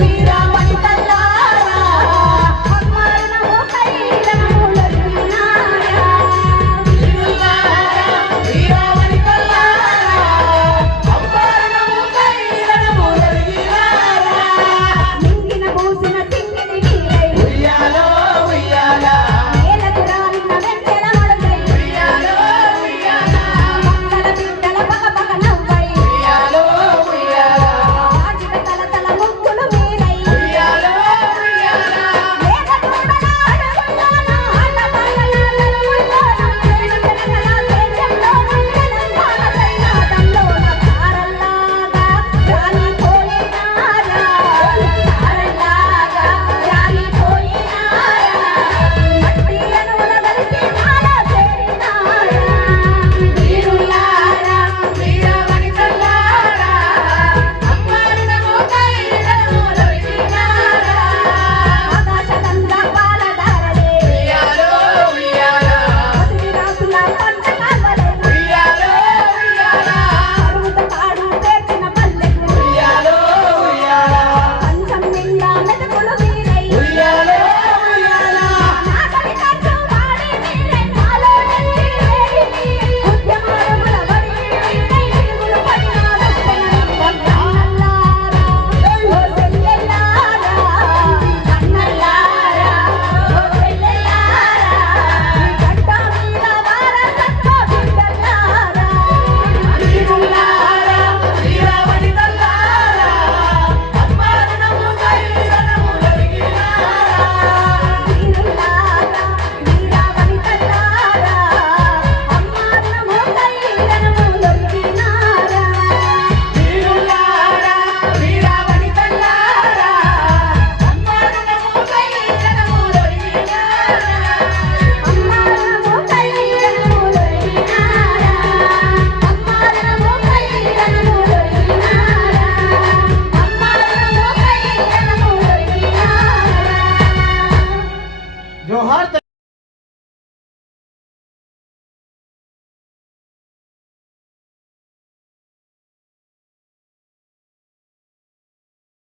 realidad. Johar